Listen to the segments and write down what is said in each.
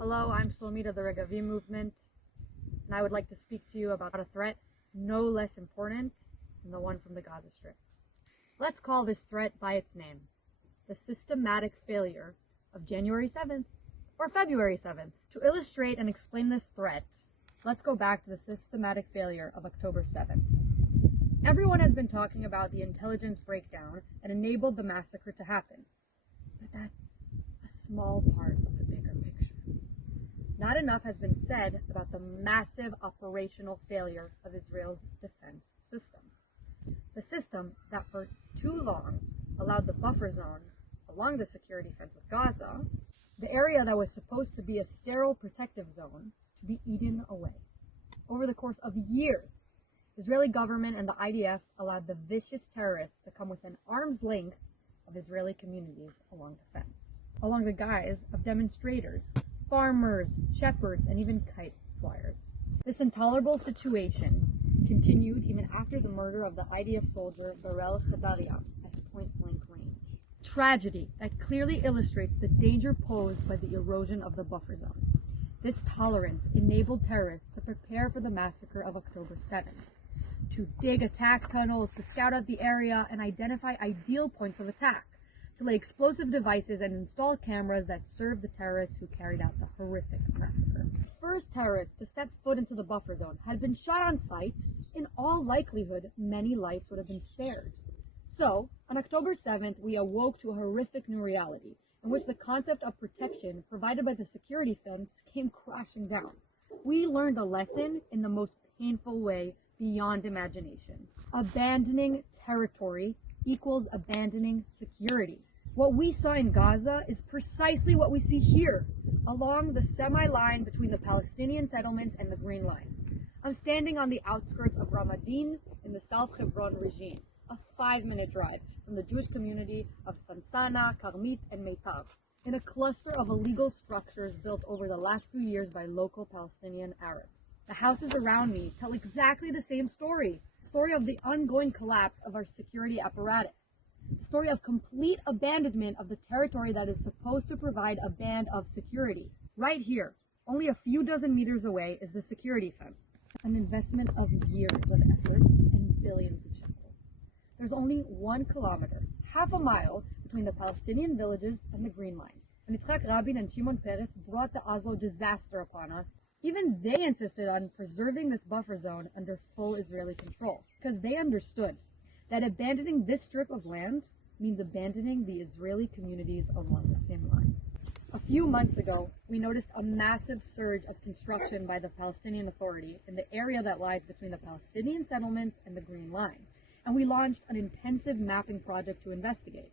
Hello, I'm Shlomit of the Regavim movement, and I would like to speak to you about a threat no less important than the one from the Gaza Strip. Let's call this threat by its name, the systematic failure of January 7th or February 7th. To illustrate and explain this threat, let's go back to the systematic failure of October 7th. Everyone has been talking about the intelligence breakdown that enabled the massacre to happen, but that's a small part of the bigger picture. Not enough has been said about the massive operational failure of Israel's defense system. The system that for too long allowed the buffer zone along the security fence of Gaza, the area that was supposed to be a sterile protective zone, to be eaten away. Over the course of years, Israeli government and the IDF allowed the vicious terrorists to come within arm's length of Israeli communities along the fence, along the guise of demonstrators, farmers, shepherds, and even kite flyers. This intolerable situation continued even after the murder of the IDF soldier Berel Khadaria at point-blank range. Tragedy that clearly illustrates the danger posed by the erosion of the buffer zone. This tolerance enabled terrorists to prepare for the massacre of October 7th, to dig attack tunnels, to scout out the area and identify ideal points of attack, to lay explosive devices and install cameras that served the terrorists who carried out the horrific massacre. The first terrorists to step foot into the buffer zone had been shot on sight. In all likelihood, many lives would have been spared. So, on October 7th, we awoke to a horrific new reality, in which the concept of protection provided by the security fence came crashing down. We learned a lesson in the most painful way beyond imagination. Abandoning territory equals abandoning security. What we saw in Gaza is precisely what we see here, along the semi-line between the Palestinian settlements and the Green Line. I'm standing on the outskirts of Ramadin in the South Hebron region, a 5-minute drive from the Jewish community of Sansana, Karmit, and Meitab, in a cluster of illegal structures built over the last few years by local Palestinian Arabs. The houses around me tell exactly the same story, the story of the ongoing collapse of our security apparatus. The story of complete abandonment of the territory that is supposed to provide a band of security. Right here, only a few dozen meters away, is the security fence, an investment of years of efforts and billions of shekels. There's only 1 kilometer, half a mile, between the Palestinian villages and the Green Line. When Yitzhak Rabin and Shimon Peres brought the Oslo disaster upon us, even they insisted on preserving this buffer zone under full Israeli control, because they understood that abandoning this strip of land means abandoning the Israeli communities along the same line. A few months ago, we noticed a massive surge of construction by the Palestinian Authority in the area that lies between the Palestinian settlements and the Green Line, and we launched an intensive mapping project to investigate.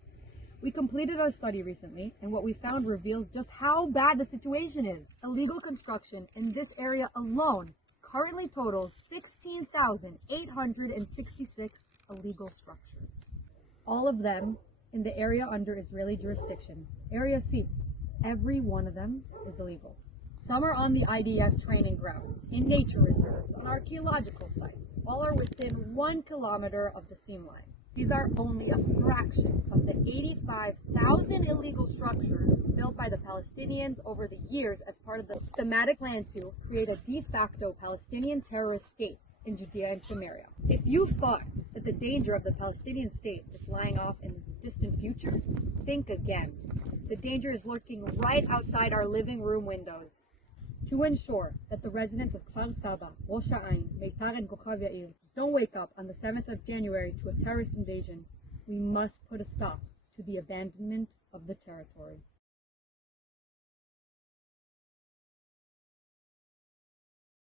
We completed our study recently, and what we found reveals just how bad the situation is. Illegal construction in this area alone currently totals 16,866 illegal structures. All of them in the area under Israeli jurisdiction, Area C. Every one of them is illegal. Some are on the IDF training grounds, in nature reserves, on archaeological sites. All are within 1 kilometer of the seam line. These are only a fraction of the 85,000 illegal structures built by the Palestinians over the years as part of the systematic plan to create a de facto Palestinian terrorist state in Judea and Samaria. If you thought that the danger of the Palestinian state is lying off in the distant future, think again. The danger is lurking right outside our living room windows. To ensure that the residents of Kfar Saba, Rosh Ha'ain, Meitar, and Kochav Yair don't wake up on the 7th of January to a terrorist invasion, we must put a stop to the abandonment of the territory.